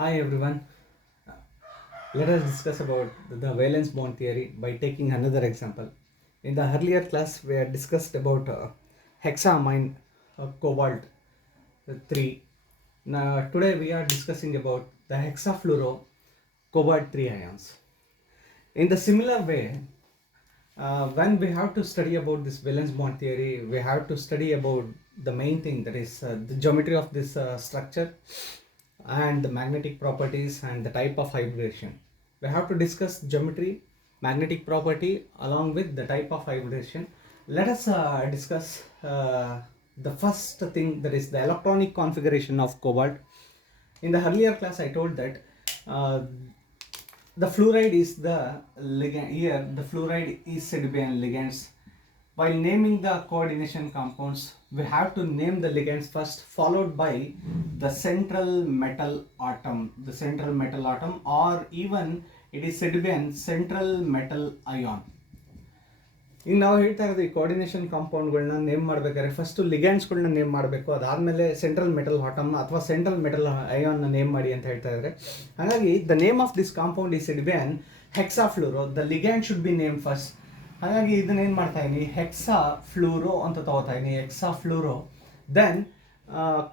Hi everyone. Let us discuss about the valence bond theory by taking another example. In the earlier class, we had discussed about hexamine cobalt 3. Now, today we are discussing about the hexafluoro cobalt 3 ions. In the similar way, when we have to study about this valence bond theory, we have to study about the main thing, that is the geometry of this structure and the magnetic properties and the type of hybridization. We have to discuss geometry, magnetic property along with the type of hybridization. Let us discuss the first thing, that is the electronic configuration of cobalt. In the earlier class I told that uh, the fluoride is the ligand. Here the fluoride is said to be an ligands. While naming the coordination compounds, we have to name the ligands first, followed by the central metal atom, or even it is said to be an central metal ion. ಈಗ ನಾವು ಹೇಳ್ತಾ ಇರೋದು ಈ coordination ಕಾಂಪೌಂಡ್ಗಳನ್ನ name ಮಾಡಬೇಕಾದ್ರೆ first ಲಿಗ್ಯಾಂಡ್ಸ್ಗಳನ್ನ name ಮಾಡಬೇಕು, ಅದಾದಮೇಲೆ ಸೆಂಟ್ರಲ್ ಮೆಟಲ್ ಆಟಮ್ ಅಥವಾ ಸೆಂಟ್ರಲ್ ಮೆಟಲ್ ಅಯಾನ್ನ ನೇಮ್ ಮಾಡಿ ಅಂತ ಹೇಳ್ತಾ ಇದ್ದಾರೆ. ಹಾಗಾಗಿ the name of this compound is it been hexafluoro. The ligand should be name first. ಹಾಗಾಗಿ ಇದನ್ನ ಏನು ಮಾಡ್ತಾ ಇದೀನಿ, ಹೆಕ್ಸಾಫ್ಲೂರೋ ಅಂತ ತಗೋತಾ ಇದೀನಿ. ಹೆಕ್ಸಾಫ್ಲೂರೋ. ದೆನ್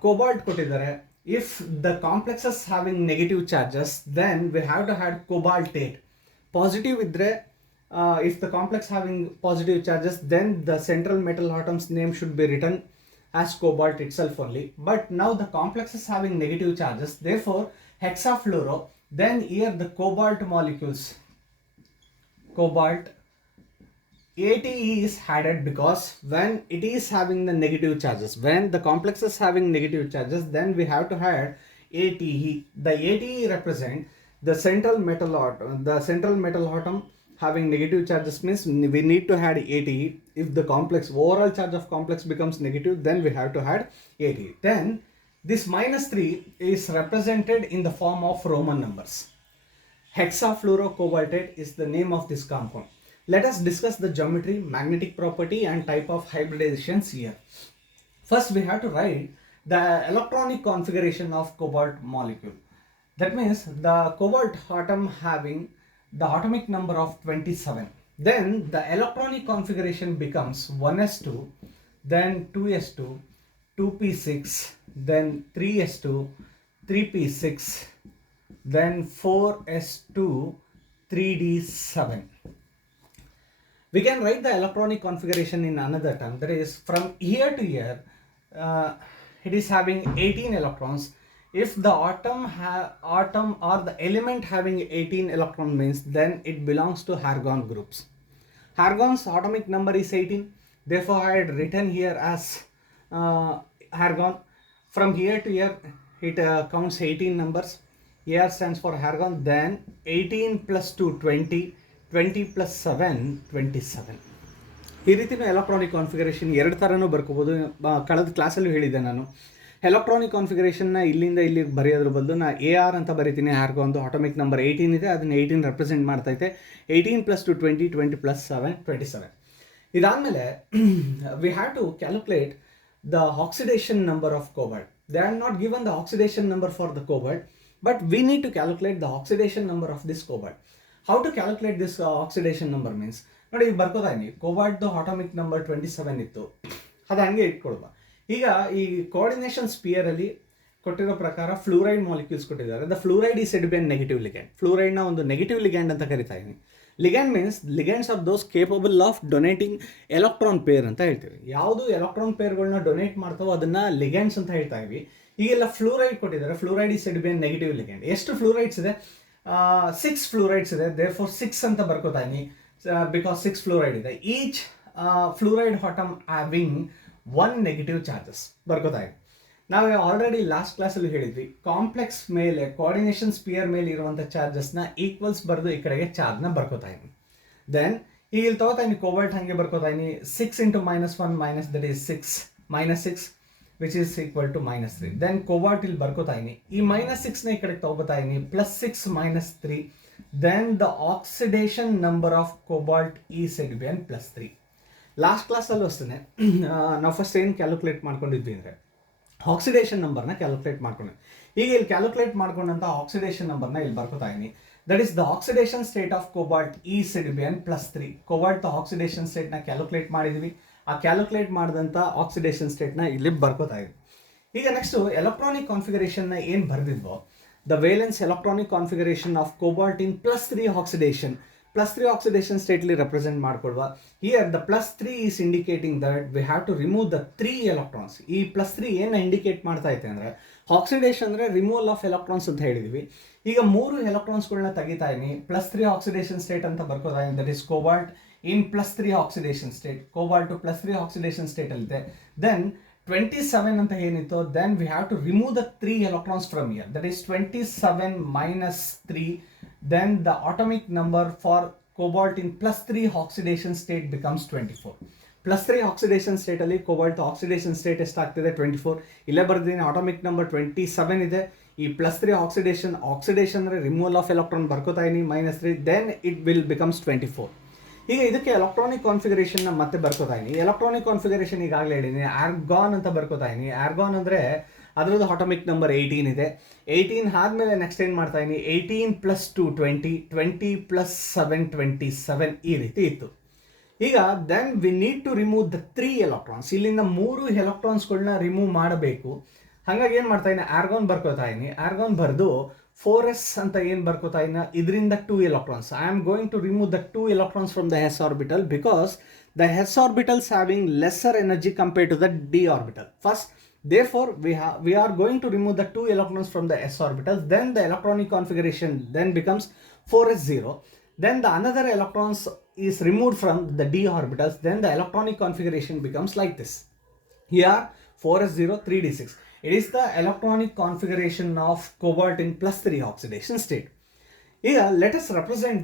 ಕೋಬಾಲ್ಟ್ ಕೊಟ್ಟಿದ್ದಾರೆ. If the complexes having negative charges, then we have to had cobaltate. Positive ಇದ್ದರೆ, if the complex having positive charges, then the central metal atom's name should be written as cobalt itself only. But now the complex is having negative charges, therefore hexafluoro. Then here the cobalt molecules, cobalt ATE is added, because when it is having the negative charges, when the complex is having negative charges, then we have to add ATE. The ATE represent the central metal atom. The central metal atom having negative charges means we need to add ATE. If the complex, overall charge of complex becomes negative, then we have to add ATE. Then this -3 is represented in the form of Roman numbers. Hexafluorocobaltate is the name of this compound. Let us discuss the geometry, magnetic property and type of hybridizations here. First we have to write the electronic configuration of cobalt molecule. That means the cobalt atom having the atomic number of 27. Then the electronic configuration becomes 1s2, then 2s2, 2p6, then 3s2, 3p6, then 4s2, 3d7. We can write the electronic configuration in another term, that is from here to here it is having 18 electrons. If the atom or the element having 18 electron means, then it belongs to argon groups. Argon's atomic number is 18, therefore I had written here as argon. From here to here it counts 18 numbers. AR stands for argon. Then 18 plus 2 20, 20 plus 7 27. ಈ ರೀತಿಯೂ electronic configuration ಎರಡು ಥರನೂ ಬರ್ಕೋಬೋದು. ಕಳೆದ ಕ್ಲಾಸಲ್ಲೂ ಹೇಳಿದ್ದೆ ನಾನು. Electronic ಕಾನ್ಫಿಗರೇಷನ್ನ ಇಲ್ಲಿಂದ ಇಲ್ಲಿಗೆ ಬರೆಯೋದ್ರ ಬದಲು ನಾ AR ಅಂತ ಬರೀತೀನಿ. ಆರ್ಗೊಂದು ಆಟೋಮಿಕ್ ನಂಬರ್ 18 ಇದೆ, ಅದನ್ನು 18 ರೆಪ್ರೆಸೆಂಟ್ ಮಾಡ್ತೈತೆ. 18 plus 2 20, 20 plus 7 27. ಇದಾದಮೇಲೆ we have to calculate the oxidation number of cobalt. They are not given the oxidation number for the cobalt, but we need to calculate the oxidation number of this cobalt. How to calculate this oxidation number means, ನೋಡಿ ಈಗ ಬರ್ಕೋತಾ ಇದೀನಿ. ಕೋಬಾಲ್ಟ್ದು atomic number 27 ಇತ್ತು, ಅದು ಹಂಗೆ ಇಟ್ಕೊಳ್ಬ. ಈಗ ಈ coordination spear ಅಲ್ಲಿ ಕೊಟ್ಟಿರೋ ಪ್ರಕಾರ ಫ್ಲೂರೈಡ್ ಮಾಲಿಕ್ಯೂಲ್ಸ್ ಕೊಟ್ಟಿದ್ದಾರೆ. The fluoride is said to be an negative ligand. ಫ್ಲೂರೈಡ್ನ ಒಂದು ನೆಗೆಟಿವ್ ಲಿಗ್ಯಾಂಡ್ ಅಂತ ಕರಿತಾ ಇದ್ದೀನಿ. Ligand means ligands are those capable of donating electron pair ಅಂತ ಹೇಳ್ತೀವಿ. ಯಾವುದು ಎಲೆಕ್ಟ್ರಾನ್ ಪೇರ್ಗಳನ್ನ ಡೊನೇಟ್ ಮಾಡ್ತಾವೋ ಅದನ್ನ ಲಿಗ್ಯಾಂಡ್ಸ್ ಅಂತ ಹೇಳ್ತಾ ಇದ್ವಿ. ಈಗೆಲ್ಲ ಫ್ಲೂರೈಡ್ ಕೊಟ್ಟಿದ್ದಾರೆ. Fluoride is said to be an negative ligand. ಎಷ್ಟು ಫ್ಲೂರೈಡ್ಸ್ ಇದೆ? 6 ಫ್ಲೂರೈಡ್ಸ್ ಇದೆ. ದೇರ್ಫೋರ್ 6 ಅಂತ ಬರ್ಕೋತಾ ಇದೀನಿ, ಬಿಕಾಸ್ 6 ಫ್ಲೂರೈಡ್ ಇದೆ. Each fluoride atom having 1 negative charges ಬರ್ಕೋತಾ ಇದೆ. ನಾವು ಆಲ್ರೆಡಿ ಲಾಸ್ಟ್ ಕ್ಲಾಸಲ್ಲಿ ಹೇಳಿದ್ವಿ, ಕಾಂಪ್ಲೆಕ್ಸ್ ಮೇಲೆ ಕೋಆರ್ಡಿನೇಷನ್ ಸ್ಪಿಯರ್ ಮೇಲೆ ಇರುವಂಥ ಚಾರ್ಜಸ್ನ ಈಕ್ವಲ್ಸ್ ಬರೆದು ಈ ಕಡೆಗೆ ಚಾರ್ಜ್ನ ಬರ್ಕೋತಾ ಇದ್ದೀನಿ. ದೆನ್ ಈಗ ಇಲ್ಲಿ ತಗೋತಾ ಇದೀನಿ ಕೋಬಾಲ್ಟ್, ಹಾಗೆ ಬರ್ಕೋತಾ ಇದೀನಿ. 6 into -1 minus, that is 6, -6 which is equal to -3. Then cobalt ಇಲ್ಲಿ ಬರ್ಕೋತಾ ಇದೀನಿ. ಈ -6ನ ಈ ಕಡೆಗೆ ತಗೋತಾ ಇದೀನಿ. +6 -3. Then the oxidation number of cobalt is said to be an +3. Last ಕ್ಲಾಸಲ್ಲೂ ಅಷ್ಟೇ ನಾವು ಫಸ್ಟ್ ಏನು ಕ್ಯಾಲ್ಕುಲೇಟ್ ಮಾಡ್ಕೊಂಡಿದ್ವಿ ಅಂದರೆ ಆಕ್ಸಿಡೇಷನ್ ನಂಬರ್ನ ಕ್ಯಾಲ್ಕುಲೇಟ್ ಮಾಡ್ಕೊಂಡ್ವಿ. ಈಗ ಇಲ್ಲಿ ಕ್ಯಾಲ್ಕುಲೇಟ್ ಮಾಡ್ಕೊಂಡಂತ ಆಕ್ಸಿಡೇಷನ್ ನಂಬರ್ನ ಇಲ್ಲಿ ಬರ್ಕೋತಾ ಇದೀನಿ. That is the oxidation state of cobalt E(Zn+3). Cobalt oxidation state ನ ಕ್ಯಾಲ್ಕುಲೇಟ್ ಮಾಡಿದೀವಿ. ಆ ಕ್ಯಾಲ್ಕುಲೇಟ್ ಮಾಡಿದಂತ ಆಕ್ಸಿಡೇಷನ್ ಸ್ಟೇಟ್ ನ ಇಲ್ಲಿ ಬರ್ಕೋತಾ ಇದೀವಿ. ಈಗ ನೆಕ್ಸ್ಟ್ ಎಲೆಕ್ಟ್ರಾನಿಕ್ ಕಾನ್ಫಿಗರೇಷನ್ ನ ಏನ್ ಬರ್ದಿದ್ವೋ, the valence electronic configuration of cobalt in +3 oxidation, +3 oxidation ಸ್ಟೇಟ್ಲಿ ರೆಪ್ರೆಸೆಂಟ್ ಮಾಡ್ಕೊಳ್ವಾ. Here the +3 is indicating that we have to remove the 3 electrons. ಈ +3 ಏನ ಇಂಡಿಕೇಟ್ ಮಾಡ್ತಾ ಐತೆ ಅಂದ್ರೆ ಆಕ್ಸಿಡೇಷನ್ ಅಂದ್ರೆ ರಿಮೂವಲ್ ಆಫ್ ಎಲೆಕ್ಟ್ರಾನ್ಸ್ ಅಂತ ಹೇಳಿದ್ವಿ. ಈಗ 3 ಎಲೆಕ್ಟ್ರಾನ್ಸ್ಗಳನ್ನ ತೆಗಿತಾ ಇದೀನಿ, +3 ಆಕ್ಸಿಡೇಷನ್ ಸ್ಟೇಟ್ ಅಂತ ಬರ್ಕೋತಾ ಇದೀನಿ. That is cobalt in +3 oxidation state. Cobalt +3 oxidation state ಅಲ್ಲಿದೆ. ದೆನ್ 27 ಅಂತ ಏನಿತ್ತು, then we have to remove the 3 electrons from here. That is 27 minus 3. Then the atomic number for cobalt in +3 oxidation state becomes 24. +3 oxidation state ಅಲ್ಲಿ cobalt oxidation state ಎಷ್ಟಾಗ್ತಿದೆ 24. ಇಲ್ಲೇ ಬರ್ದಿದ್ದೀನಿ atomic number 27 ಇದೆ. ಈ +3 oxidation ಅಂದ್ರೆ removal of electron ಬರ್ಕೋತಾ ಇದೀನಿ -3, then it will becomes 24. ಈಗ ಇದಕ್ಕೆ electronic configuration ನ ಮತ್ತೆ ಬರ್ಕೋತಾ ಇದೀನಿ. ಎಲೆಕ್ಟ್ರಾನಿಕ್ ಕಾನ್ಫಿಗರೇಷನ್ ಈಗಾಗಲೇ ಹೇಳಿದ್ದೀನಿ, ಆರ್ಗಾನ್ ಅಂತ ಬರ್ಕೋತಾ ಇದೀನಿ. ಆರ್ಗಾನ್ ಅಂದ್ರೆ ಅದರದ್ದು ಅಟಾಮಿಕ್ ನಂಬರ್ 18 ಇದೆ. 18 ಆದ್ಮೇಲೆ ನೆಕ್ಸ್ಟ್ ಏನ್ ಮಾಡ್ತಾ ಇದೀನಿ, 18 + 2 20, 20 + 7 27 ಈ ರೀತಿ ಇತ್ತು. ಈಗ then we need to remove the 3 electrons. ಇಲ್ಲಿಂದ 3 ಎಲೆಕ್ಟ್ರಾನ್ಸ್ಗಳನ್ನ ರಿಮೂವ್ ಮಾಡಬೇಕು. ಹಾಗಾಗಿ ಏನ್ ಮಾಡ್ತಾ ಇದೀನಿ, ಆರ್ಗಾನ್ ಬರ್ಕೋತಾ ಇದೀನಿ. ಆರ್ಗಾನ್ ಬರ್ದು 4s ಅಂತ ಏನು ಬರ್ಕೋತಾ ಇದೀನಿ, ಇದರಿಂದ 2 electrons. I am going to remove the 2 electrons from the s orbital because the s orbitals having lesser energy compared to the d orbital. First, therefore, we are going to remove the 2 electrons from the s orbitals. Then the electronic configuration then becomes 4s0. Then the another electrons is removed from the d orbitals. Then the electronic configuration becomes like this. Here 4s0 3d6. It is the electronic configuration of cobalt in +3 oxidation state. Here, let us represent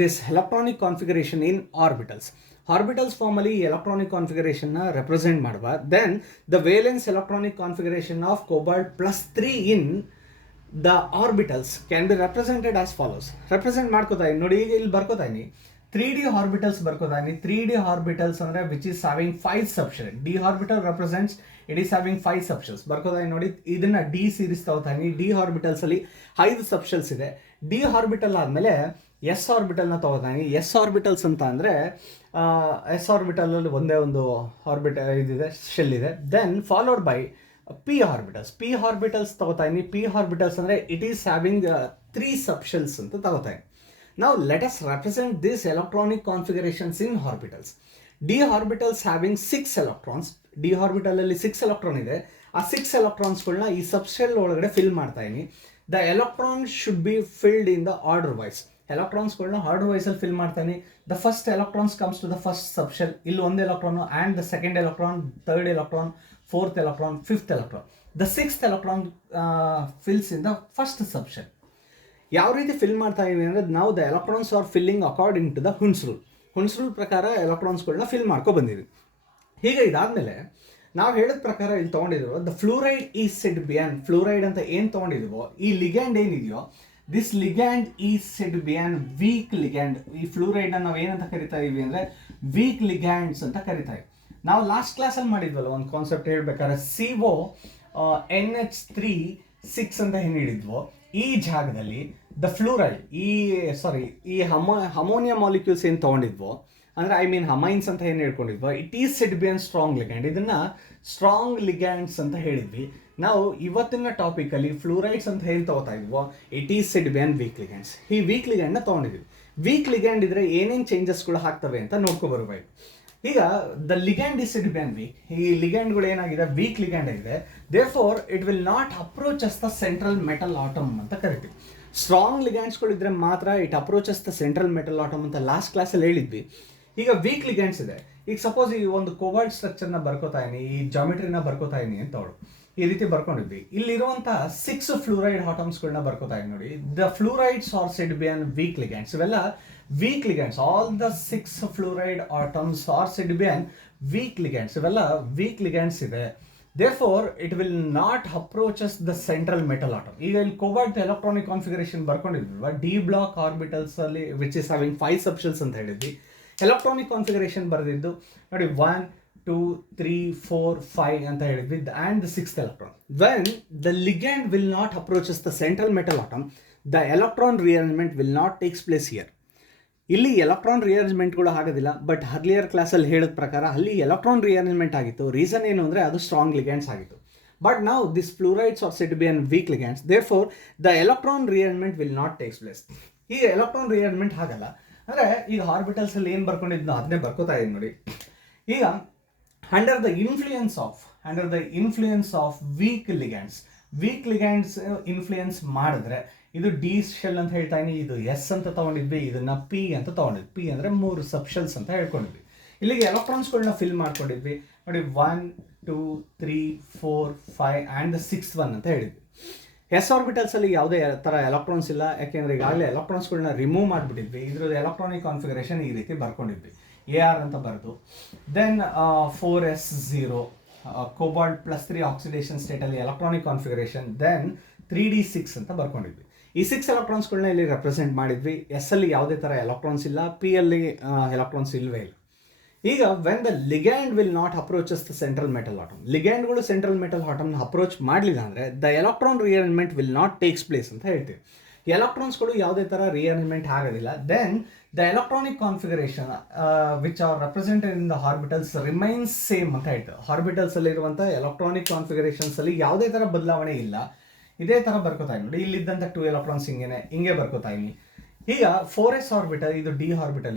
this electronic configuration in orbitals. Orbitals formally electronic configuration represent ಮಾಡುವ. Then the valence electronic configuration of cobalt +3 in the orbitals can be represented as follows. Represent ಮಾಡ್ಕೋತಾ ಇದೀನಿ ನೋಡಿ. ಈಗ ಇಲ್ಲಿ ಬರ್ಕೋತಾ ಇದೀನಿ 3D orbitals ಬರ್ಕೋತಾ ಇದೀನಿ. 3D orbitals ಅಂದ್ರೆ which is having 5 subshells. D orbital represents it is having 5 subshells. ಬರ್ಕೋತಾ ಇದೀನಿ ನೋಡಿ. ಇದನ್ನ D ಸೀರೀಸ್ ತಗೋತಾ ಇದೀನಿ. D orbitals ಅಲ್ಲಿ 5 subshells ಇದೆ. D orbital ಆದ್ಮೇಲೆ S orbital ನ ತಗೋತಾ ಇದೀನಿ. S orbitals ಅಂತ ಅಂದ್ರೆ S orbital ಅಲ್ಲಿ ಒಂದೇ ಒಂದು ಆರ್ಬಿಟಲ್ ಇದಿದೆ, ಶೆಲ್ ಇದೆ. Then followed by P orbitals. P orbitals ತಗೋತಾ ಇದೀನಿ. P orbitals ಅಂದ್ರೆ it is having 3 subshells ಅಂತ ತಗೋತಾ ಇದೀನಿ. Now let us represent these electronic configurations in orbitals. D orbitals having 6 electrons. D orbital ಅಲ್ಲಿ 6 electron ಇದೆ. ಆ 6 electronsಗಳನ್ನ ಈ subshell ಒಳಗಡೆ ಫಿಲ್ ಮಾಡ್ತಾ ಇದೀನಿ. The electrons should be filled in the order wise. ಎಲೆಕ್ಟ್ರಾನ್ಸ್ಗಳನ್ನ ಆರ್ಡರ್ ವೈಸ್ ಅಲ್ಲಿ ಫಿಲ್ ಮಾಡ್ತಾ ಇದೀನಿ. The first electrons comes to the first subshell. ಇಲ್ಲಿ ಒಂದು electron and the second electron, third electron, fourth electron, fifth electron. The sixth electron fills in the first subshell. ಯಾವ ರೀತಿ fill ಮಾಡ್ತಾ ಇದೀವಿ ಅಂದರೆ ನಾವು the electrons are filling according to the Hund's rule. Hund's rule ಪ್ರಕಾರ ಎಲೆಕ್ಟ್ರಾನ್ಸ್ಗಳನ್ನ fill ಮಾಡ್ಕೊ ಬಂದಿದ್ವಿ. ಹೀಗೆ ಇದಾದ್ಮೇಲೆ ನಾವು ಹೇಳಿದ ಪ್ರಕಾರ ಇಲ್ಲಿ ತೊಗೊಂಡಿದ್ರು the fluoride is said be an. Fluoride ಅಂತ ಏನು ತೊಗೊಂಡಿದ್ವೋ ಈ ಲಿಗ್ಯಾಂಡ್ ಏನಿದೆಯೋ this ligand is said be an weak ligand. ಈ ಫ್ಲೂರೈಡ್ ನಾವು ಏನಂತ ಕರಿತಾ ಇದೀವಿ ಅಂದರೆ ವೀಕ್ ಲಿಗ್ಯಾಂಡ್ಸ್ ಅಂತ ಕರಿತಾ ಇದ್ವಿ. ನಾವು ಲಾಸ್ಟ್ ಕ್ಲಾಸಲ್ಲಿ ಮಾಡಿದ್ವಲ್ಲ ಒಂದು ಕಾನ್ಸೆಪ್ಟ್ ಹೇಳ್ಬೇಕಾದ್ರೆ CO NH3 ಅಂತ ಏನು ಹೇಳಿದ್ವೋ ಈ ಜಾಗದಲ್ಲಿ ದ ಫ್ಲೂರೈಡ್ ಈ ಅಮೋನಿಯಾ ಮಾಲಿಕ್ಯೂಲ್ಸ್ ಏನು ತೊಗೊಂಡಿದ್ವೋ ಅಂದರೆ ಐ ಮೀನ್ ಅಮೈನ್ಸ್ ಅಂತ ಏನು ಹೇಳ್ಕೊಂಡಿದ್ವೋ it is said be an strong ligand. ಇದನ್ನ ಸ್ಟ್ರಾಂಗ್ ಲಿಗ್ಯಾಂಡ್ಸ್ ಅಂತ ಹೇಳಿದ್ವಿ. ನಾವು ಇವತ್ತಿನ ಟಾಪಿಕಲ್ಲಿ ಫ್ಲೂರೈಡ್ಸ್ ಅಂತ ಏನು ತಗೋತಾ ಇದ್ವೋ it is said be an weak ligands. ಈ ವೀಕ್ ಲಿಗ್ಯಾಂಡ್ನ ತೊಗೊಂಡಿದ್ವಿ. ವೀಕ್ ಲಿಗ್ಯಾಂಡ್ ಇದ್ರೆ ಏನೇನು ಚೇಂಜಸ್ಗಳು ಆಗ್ತವೆ ಅಂತ ನೋಡ್ಕೊಬರ್ಬೇಕು. ಈಗ the ligand is said be an weak. ಈ ಲಿಗ್ಯಾಂಡ್ಗಳು ಏನಾಗಿದೆ ವೀಕ್ ಲಿಗ್ಯಾಂಡ್ ಆಗಿದೆ. Therefore it will not approaches the central metal atom ಅಂತ ಕರಿತೀವಿ. ಸ್ಟ್ರಾಂಗ್ ಲಿಗ್ಯಾಂಡ್ಸ್ಗಳು ಇದ್ರೆ ಮಾತ್ರ it approaches the central metal atom ಅಂತ ಲಾಸ್ಟ್ ಕ್ಲಾಸಲ್ಲಿ ಹೇಳಿದ್ವಿ. ಈಗ ವೀಕ್ ಲಿಗ್ಯಾಂಡ್ಸ್ ಇದೆ. ಈಗ ಸಪೋಸ್ ಈ ಒಂದು ಕೋಬಾಲ್ಟ್ ಸ್ಟ್ರಕ್ಚರ್ನ ಬರ್ಕೋತಾ ಇದೀನಿ, ಈ ಜಾಮಿಟ್ರಿನ ಬರ್ಕೋತಾ ಇದೀನಿ ಅಂತ ಅವಳು ಈ ರೀತಿ ಬರ್ಕೊಂಡಿದ್ವಿ. ಇಲ್ಲಿರುವಂಥ 6 ಫ್ಲೂರೈಡ್ ಆಟಮ್ಸ್ಗಳನ್ನ ಬರ್ಕೋತಾ ಇದೀನಿ ನೋಡಿ. The fluorides are said be an weak ligands. ಇವೆಲ್ಲ weak ligands. All the 6 fluoride atoms are said to be an weak ligands. ಇವೆಲ್ಲ weak ligands ಇದೆ. Therefore it will not approaches the central metal atom. ಈಗ ಇಲ್ಲಿ cobalt electronic configuration ಬರ್ಕೊಂಡಿದ್ವಿ D block orbitals ಅಲ್ಲಿ which is having 5 subshells ಅಂತ ಹೇಳಿದ್ವಿ. Electronic configuration ಬರೆದಿದ್ದು ನೋಡಿ 1 2 3 4 5 ಅಂತ ಹೇಳಿದ್ವಿ and the sixth electron. When the ligand will not approaches the central metal atom, the electron rearrangement will not takes place here. ಇಲ್ಲಿ electron ರಿಅರೇಂಜ್ಮೆಂಟ್ಗಳು ಆಗೋದಿಲ್ಲ, but earlier ಕ್ಲಾಸಲ್ಲಿ ಹೇಳಿದ ಪ್ರಕಾರ ಅಲ್ಲಿ ಎಲೆಕ್ಟ್ರಾನ್ ರಿಅರೇಂಜ್ಮೆಂಟ್ ಆಗಿತ್ತು. ರೀಸನ್ ಏನು ಅಂದರೆ ಅದು ಸ್ಟ್ರಾಂಗ್ ಲಿಗ್ಯಾಂಡ್ಸ್ ಆಗಿತ್ತು. ಬಟ್ ನಾವು this fluorides are said to be an weak ligands, therefore the electron rearrangement will not takes place. ಈಗ ಎಲೆಕ್ಟ್ರಾನ್ ರಿಅರೇಂಜ್ಮೆಂಟ್ ಆಗಲ್ಲ ಅಂದರೆ ಈಗ ಆರ್ಬಿಟಲ್ಸ್ ಅಲ್ಲಿ ಏನು ಬರ್ಕೊಂಡಿದ್ನೋ ಅದನ್ನೇ ಬರ್ಕೋತಾ ಇದ್ದೀನಿ ನೋಡಿ. ಈಗ under the influence of weak ligands influence ಮಾಡಿದ್ರೆ ಇದು ಡಿ ಶೆಲ್ ಅಂತ ಹೇಳ್ತಾ ಇದೀನಿ, ಇದು ಎಸ್ ಅಂತ ತಗೊಂಡಿದ್ವಿ, ಇದನ್ನ ಪಿ ಅಂತ ತಗೊಂಡಿದ್ವಿ. ಪಿ ಅಂದರೆ 3 ಸಬ್ಶೆಲ್ಸ್ ಅಂತ ಹೇಳ್ಕೊಂಡಿದ್ವಿ. ಇಲ್ಲಿಗೆ ಎಲೆಕ್ಟ್ರಾನ್ಸ್ಗಳನ್ನ ಫಿಲ್ ಮಾಡ್ಕೊಂಡಿದ್ವಿ ನೋಡಿ. 1 2 3 4 5 ಆ್ಯಂಡ್ ದ 6th one ಅಂತ ಹೇಳಿದ್ವಿ. ಎಸ್ ಆರ್ಬಿಟಲ್ಸಲ್ಲಿ ಯಾವುದೇ ಥರ ಎಲೆಕ್ಟ್ರಾನ್ಸ್ ಇಲ್ಲ, ಯಾಕೆಂದರೆ ಈಗಾಗಲೇ ಎಲೆಕ್ಟ್ರಾನ್ಸ್ಗಳನ್ನ ರಿಮೂವ್ ಮಾಡಿಬಿಟ್ಟಿದ್ವಿ. ಇದ್ರದ್ದು ಎಲೆಕ್ಟ್ರಾನಿಕ್ ಕಾನ್ಫಿಗರೇಷನ್ ಈ ರೀತಿ ಬರ್ಕೊಂಡಿದ್ವಿ, AR ಅಂತ ಬರೆದು. ದೆನ್ 4s0 ಕೋಬಾಲ್ಟ್ +3 ಆಕ್ಸಿಡೇಷನ್ ಸ್ಟೇಟಲ್ಲಿ ಎಲೆಕ್ಟ್ರಾನಿಕ್ ಕಾನ್ಫಿಗರೇಷನ್. ದೆನ್ 3d6 ಅಂತ ಬರ್ಕೊಂಡಿದ್ವಿ. ಈ 6 ಎಲೆಕ್ಟ್ರಾನ್ಸ್ಗಳನ್ನ ಇಲ್ಲಿ ರೆಪ್ರೆಸೆಂಟ್ ಮಾಡಿದ್ವಿ. ಎಸ್ ಅಲ್ಲಿ ಯಾವುದೇ ಥರ ಎಲೆಕ್ಟ್ರಾನ್ಸ್ ಇಲ್ಲ, ಪಿ ಅಲ್ಲಿ ಎಲೆಕ್ಟ್ರಾನ್ಸ್ ಇಲ್ಲವೇ ಇಲ್ಲ. ಈಗ when the ligand will not approaches the central metal atom, ಲಿಗ್ಯಾಂಡ್ಗಳು ಸೆಂಟ್ರಲ್ ಮೆಟಲ್ ಆಟಮ್ನ ಅಪ್ರೋಚ್ ಮಾಡಲಿಲ್ಲ ಅಂದರೆ the electron rearrangement will not takes place ಅಂತ ಹೇಳ್ತೀವಿ. ಎಲೆಕ್ಟ್ರಾನ್ಸ್ಗಳು ಯಾವುದೇ ಥರ ರಿಅರೇಂಜ್ಮೆಂಟ್ ಆಗೋದಿಲ್ಲ. Then the electronic configuration which are represented in the orbitals remains same ಅಂತ ಹೇಳ್ತೀವಿ. ಆರ್ಬಿಟಲ್ಸ್ ಅಲ್ಲಿರುವಂಥ ಎಲೆಕ್ಟ್ರಾನಿಕ್ ಕಾನ್ಫಿಗರೇಷನ್ಸ್ ಅಲ್ಲಿ ಯಾವುದೇ ಥರ ಬದಲಾವಣೆ ಇಲ್ಲ, ಇದೇ ಥರ ಬರ್ಕೋತಾ ಇದ್ದೀನಿ ನೋಡಿ. ಇಲ್ಲಿದ್ದಂಥ 2 ಎಲೆಕ್ಟ್ರಾನ್ಸ್ ಹಿಂಗೆ ಬರ್ಕೋತಾ ಇದ್ದೀನಿ. ಈಗ 4s ಆರ್ಬಿಟಲ್, ಇದು ಡಿ ಆರ್ಬಿಟಲ್,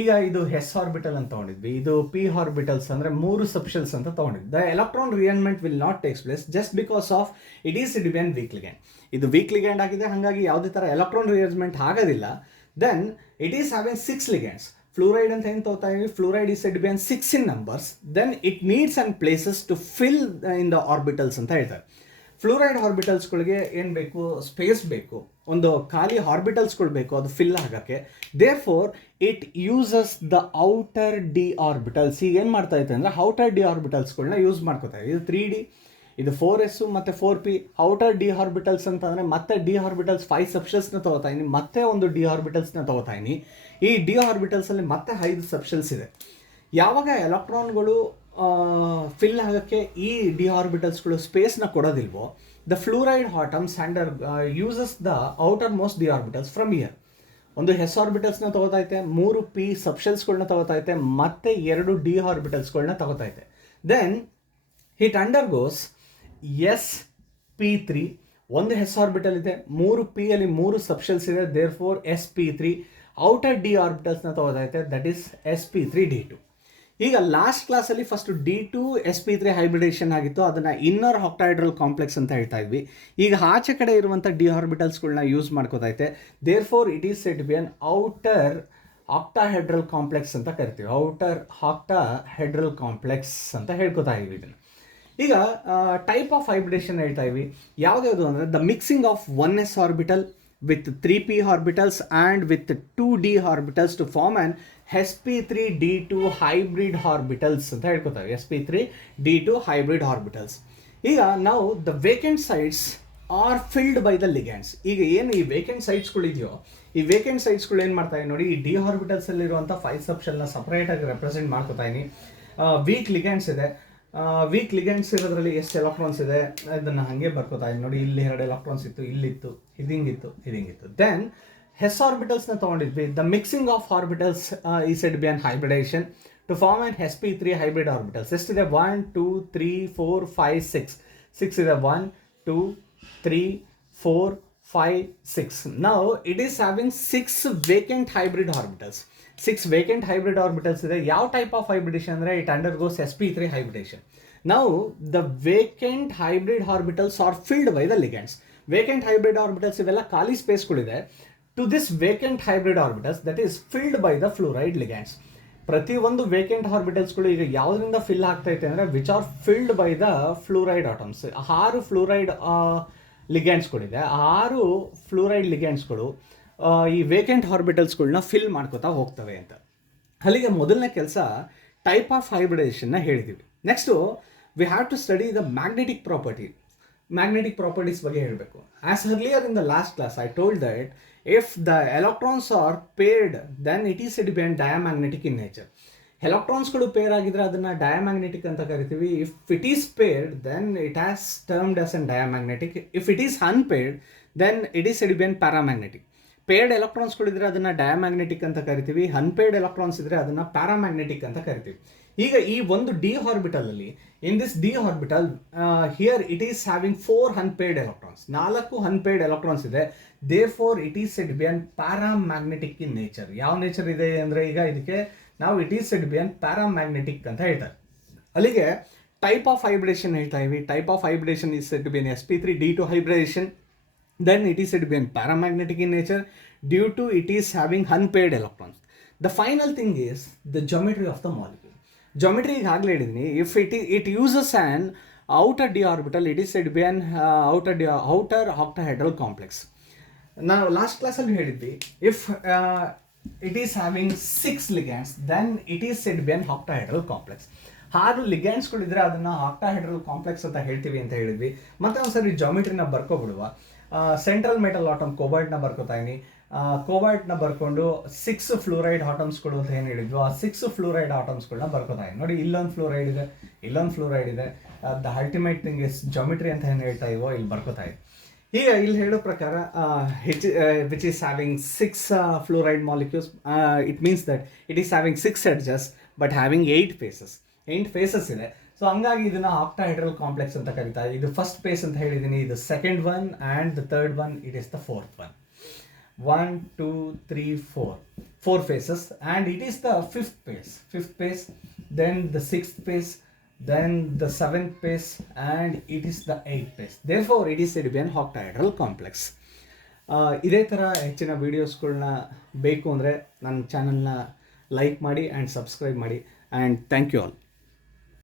ಈಗ ಇದು ಎಸ್ ಆರ್ಬಿಟಲ್ ಅಂತ ತೊಗೊಂಡಿದ್ವಿ, ಇದು ಪಿ ಆರ್ಬಿಟಲ್ಸ್ ಅಂದರೆ 3 ಸಬ್ಶೆಲ್ಸ್ ಅಂತ ತೊಗೊಂಡಿದ್ವಿ. The electron rearrangement will not takes place just because of it is it be an weak ligand. ಇದು ವೀಕ್ ಲಿಗ್ಯಾಂಡ್ ಆಗಿದೆ, ಹಾಗಾಗಿ ಯಾವುದೇ ಥರ ಎಲೆಕ್ಟ್ರಾನ್ ರಿಅರೇಂಜ್ಮೆಂಟ್ ಆಗೋದಿಲ್ಲ. Then it is having 6 ligands. Fluoride ಅಂತ ಏನು ತಗೋತಾ ಇದ್ದೀವಿ, fluoride is said be an 6 in numbers. Then it needs and places to fill in the orbitals ಅಂತ ಹೇಳ್ತಾರೆ. ಫ್ಲೂರೈಡ್ ಆರ್ಬಿಟಲ್ಸ್ಗಳಿಗೆ ಏನು ಬೇಕು, ಸ್ಪೇಸ್ ಬೇಕು, ಒಂದು ಖಾಲಿ ಆರ್ಬಿಟಲ್ಸ್ಗಳು ಬೇಕು ಅದು ಫಿಲ್ ಆಗೋಕ್ಕೆ. Therefore it uses the outer D orbitals. ಈಗ ಏನು ಮಾಡ್ತಾ ಇತ್ತು ಅಂದರೆ ಔಟರ್ ಡಿ ಆರ್ಬಿಟಲ್ಸ್ಗಳನ್ನ ಯೂಸ್ ಮಾಡ್ಕೋತಾ ಇದೆ. ಇದು 3D, ಇದು 4s ಮತ್ತು 4p. ಔಟರ್ ಡಿ ಆರ್ಬಿಟಲ್ಸ್ ಅಂತಂದರೆ ಮತ್ತೆ ಡಿ ಆರ್ಬಿಟಲ್ಸ್ 5 ಸಬ್ಶೆಲ್ಸ್ನ ತೊಗೋತಾ ಇದ್ದೀನಿ, ಮತ್ತೆ ಒಂದು ಡಿ ಆರ್ಬಿಟಲ್ಸ್ನ ತೊಗೋತಾ ಇದ್ದೀನಿ. ಈ ಡಿ ಆರ್ಬಿಟಲ್ಸಲ್ಲಿ ಮತ್ತೆ 5 ಸಬ್ಶೆಲ್ಸ್ ಇದೆ. ಯಾವಾಗ ಎಲೆಕ್ಟ್ರಾನ್ಗಳು ಫಿಲ್ ಆಗೋಕ್ಕೆ ಈ ಡಿ ಆರ್ಬಿಟಲ್ಸ್ಗಳು ಸ್ಪೇಸ್ನ ಕೊಡೋದಿಲ್ವೋ, the fluoride atoms uses the outermost d orbitals from here. ಒಂದು ಎಸ್ ಆರ್ಬಿಟಲ್ಸ್ನ ತೊಗೋತೈತೆ, 3 ಪಿ ಸಬ್ಶೆಲ್ಸ್ಗಳನ್ನ ತೊಗೋತೈತೆ, ಮತ್ತೆ 2 ಡಿ ಆರ್ಬಿಟಲ್ಸ್ಗಳನ್ನ ತೊಗೋತೈತೆ. ದೆನ್ ಇಟ್ ಅಂಡರ್ಗೋಸ್ sp3, ಒಂದು ಎಸ್ ಆರ್ಬಿಟಲ್ ಇದೆ, 3 ಪಿ ಅಲ್ಲಿ 3 ಸಬ್ಶೆಲ್ಸ್ ಇದೆ, therefore sp3 outer d ಆರ್ಬಿಟಲ್ಸ್ನ ತೊಗೋತೈತೆ, ದಟ್ ಈಸ್ sp3d2. ಈಗ ಲಾಸ್ಟ್ ಕ್ಲಾಸಲ್ಲಿ ಫಸ್ಟ್ D2 sp3 ಹೈಬ್ರಿಡೇಷನ್ ಆಗಿತ್ತು, ಅದನ್ನು ಇನ್ನರ್ ಆಕ್ಟಾಹೆಡ್ರಲ್ ಕಾಂಪ್ಲೆಕ್ಸ್ ಅಂತ ಹೇಳ್ತಾ ಇದ್ವಿ. ಈಗ ಆಚೆ ಕಡೆ ಇರುವಂಥ ಡಿ ಆರ್ಬಿಟಲ್ಸ್ಗಳನ್ನ ಯೂಸ್ ಮಾಡ್ಕೋತೈತೆ. Therefore it is said be an outer octahedral complex ಅಂತ ಕರಿತೀವಿ. ಔಟರ್ ಆಕ್ಟಾಹೆಡ್ರಲ್ ಕಾಂಪ್ಲೆಕ್ಸ್ ಅಂತ ಹೇಳ್ಕೊತಾ ಇದ್ವಿ ಇದನ್ನು. ಈಗ ಟೈಪ್ ಆಫ್ ಹೈಬ್ರಿಡೇಷನ್ ಹೇಳ್ತಾ ಇದ್ವಿ. ಯಾವ್ದು ಅಂದರೆ the mixing of 1s orbital with 3p orbitals and with 2d orbitals to form an sp3d2 hybrid orbitals ಅಂತ ಹೇಳ್ಕೊತಾರೆ. sp3d2 hybrid orbitals. ಈಗ ನಾವು the vacant sites are filled by the ligands. ಈಗ ಏನು ಈ ವೇಕೆಂಟ್ ಸೈಟ್ಸ್ಗಳಿದೆಯೋ, ಈ ವೇಕೆಂಟ್ ಸೈಟ್ಸ್ಗಳು ಏನು ಮಾಡ್ತಾ ನೋಡಿ, ಈ ಡಿ ಆರ್ಬಿಟಲ್ಸಲ್ಲಿರುವಂಥ 5 ಸಬ್ಶೆಲ್ನ ಸಪ್ರೇಟಾಗಿ ರೆಪ್ರೆಸೆಂಟ್ ಮಾಡ್ಕೊತಾ ಇದೀನಿ. ವೀಕ್ ಲಿಗ್ಯಾಂಡ್ಸ್ ಇದೆ, ವೀಕ್ ಲಿಗ್ಯಾಂಡ್ಸ್ ಇರೋದ್ರಲ್ಲಿ ಎಷ್ಟು ಎಲೆಕ್ಟ್ರಾನ್ಸ್ ಇದೆ ಅದನ್ನು ಹಾಗೆ ಬರ್ಕೋತಾ ಇದ್ದೀನಿ ನೋಡಿ. ಇಲ್ಲಿ 2 ಎಲೆಕ್ಟ್ರಾನ್ಸ್ ಇತ್ತು, ಇಲ್ಲಿತ್ತು, ಇದಿಂಗಿತ್ತು. ದೆನ್ ಎಸ್ ಆರ್ಬಿಟಲ್ಸ್ನ ತೊಗೊಂಡಿದ್ವಿ. ದ ಮಿಕ್ಸಿಂಗ್ ಆಫ್ ಆರ್ಬಿಟಲ್ಸ್ ಈ said be an hybridization to form an sp3 hybrid orbitals. ಎಷ್ಟಿದೆ, 1 2 3 4 5 6 ಇದೆ. 1 2 3 4 5 6. Now it is having 6 vacant hybrid orbitals. 6 vacant hybrid orbitals ಇದೆ. ಯಾವ ಟೈಪ್ ಆಫ್ ಹೈಬ್ರಿಡೇಷನ್ ಅಂದರೆ it undergoes sp3 hybridation. Now the vacant hybrid orbitals are filled by the ligands. Vacant hybrid orbitals ಇವೆಲ್ಲ ಖಾಲಿ ಸ್ಪೇಸ್ಗಳಿದೆ. To this vacant hybrid orbitals that is filled by the fluoride ligands. ಪ್ರತಿಯೊಂದು vacant ಆರ್ಬಿಟಲ್ಸ್ಗಳು ಈಗ ಯಾವುದರಿಂದ fill ಆಗ್ತೈತೆ ಅಂದರೆ which are filled by the fluoride atoms. 6 fluoride ಲಿಗ್ಯಾಂಡ್ಸ್ಗಳಿದೆ. 6 fluoride ಲಿಗ್ಯಾಂಡ್ಸ್ಗಳು ಈ ವೇಕೆಂಟ್ ಆರ್ಬಿಟಲ್ಸ್ಗಳನ್ನ ಫಿಲ್ ಮಾಡ್ಕೋತಾ ಹೋಗ್ತವೆ ಅಂತ. ಅಲ್ಲಿಗೆ ಮೊದಲನೇ ಕೆಲಸ ಟೈಪ್ ಆಫ್ ಹೈಬ್ರಿಡೇಷನ್ನ ಹೇಳಿದ್ದೀವಿ. Next we have to study the magnetic properties ಬಗ್ಗೆ ಹೇಳಬೇಕು. As earlier in the last class I told that if the electrons are paired then it is said to be diamagnetic in nature. ಎಲೆಕ್ಟ್ರಾನ್ಸ್ಗಳು pair ಆಗಿದ್ರೆ ಅದನ್ನು diamagnetic ಅಂತ ಕರಿತೀವಿ. If it is paired then it has termed as an diamagnetic. If it is unpaired then it is said to be an paramagnetic. Paired ಎಲೆಕ್ಟ್ರಾನ್ಸ್ಗಳಿದ್ರೆ ಅದನ್ನು diamagnetic ಅಂತ ಕರಿತೀವಿ, unpaired electrons ಇದ್ದರೆ ಅದನ್ನು ಪ್ಯಾರಾಮ್ಯಾಗ್ನೆಟಿಕ್ ಅಂತ ಕರಿತೀವಿ. ಈಗ ಈ ಒಂದು ಡಿ ಆರ್ಬಿಟಲಲ್ಲಿ, in this d orbital here it is having 4 unpaired electrons, 4 unpaired electrons ಇದೆ. Therefore it is said be an paramagnetic in nature. ಯಾವ ನೇಚರ್ ಇದೆ ಅಂದರೆ ಈಗ ಇದಕ್ಕೆ ನಾವು it is said be an paramagnetic ಅಂತ ಹೇಳ್ತಾರೆ. ಅಲ್ಲಿಗೆ ಟೈಪ್ ಆಫ್ ಹೈಬ್ರಿಡೇಷನ್ ಹೇಳ್ತಾ ಇವಿ. Type of hybridization is said be an sp3d2 hybridization. Then it is said to be paramagnetic in nature due to it is having unpaired electrons. The final thing is the geometry of the molecule. Geometry ಆಗಲೇ ಹೇಳಿದ್ದೀನಿ. If it uses an outer d orbital, it is said to be an outer octahedral complex. ನಾವು last ಕ್ಲಾಸಲ್ಲಿ ಹೇಳಿದ್ವಿ, if it is having 6 ligands then it is said to be an octahedral complex. 6 ಲಿಗ್ಯಾಂಡ್ಸ್ಗಳಿದ್ರೆ ಅದನ್ನು octahedral complex ಅಂತ ಹೇಳ್ತೀವಿ ಅಂತ ಹೇಳಿದ್ವಿ. ಮತ್ತೆ ಒಂದ್ಸರಿ ಜಾಮಿಟ್ರಿನ ಬರ್ಕೊಬಿಡುವ. ಸೆಂಟ್ರಲ್ ಮೆಟಲ್ ಆಟಮ್ ಕೋಬಾಲ್ಟ್ನ ಬರ್ಕೋತಾ ಇದೀನಿ. ಕೋಬಾಲ್ಟ್ನ ಬರ್ಕೊಂಡು 6 ಫ್ಲೂರೈಡ್ ಆಟಮ್ಸ್ಗಳು ಅಂತ ಏನು ಹೇಳಿದ್ವು, ಆ 6 ಫ್ಲೂರೈಡ್ ಆಟಮ್ಸ್ಗಳನ್ನ ಬರ್ಕೋತಾ ಇದೀನಿ. ನೋಡಿ, ಇಲ್ಲೊಂದು ಫ್ಲೂರೈಡ್ ಇದೆ, ಇಲ್ಲೊಂದು ಫ್ಲೂರೈಡ್ ಇದೆ. The ultimate thing is geometry ಅಂತ ಏನು ಹೇಳ್ತಾ ಇವೋ ಇಲ್ಲಿ ಬರ್ಕೋತಾ ಇದೆ. ಈಗ ಇಲ್ಲಿ ಹೇಳೋ ಪ್ರಕಾರ which is having 6 fluoride molecules, it means that it is having 6 edges but having 8 faces ಇದೆ. ಸೊ ಹಂಗಾಗಿ ಇದನ್ನ ಆಕ್ಟಾಹೆಡ್ರಲ್ ಕಾಂಪ್ಲೆಕ್ಸ್ ಅಂತ ಕರೀತಾರೆ. ಇದು ಫಸ್ಟ್ ಫೇಸ್ ಅಂತ ಹೇಳಿದ್ದೀನಿ, ಇದು second one, and the third one it is the fourth one. 1 2 3 4 phases, and it is the fifth phase, then the sixth phase, then the seventh phase, and it is the eighth phase. Therefore it is said to be an octahedral complex. ಇದೇ ಥರ ಹೆಚ್ಚಿನ ವೀಡಿಯೋಸ್ಗಳನ್ನ ಬೇಕು ಅಂದರೆ ನನ್ನ ಚಾನಲ್ನ like ಮಾಡಿ and subscribe ಮಾಡಿ, and thank you all.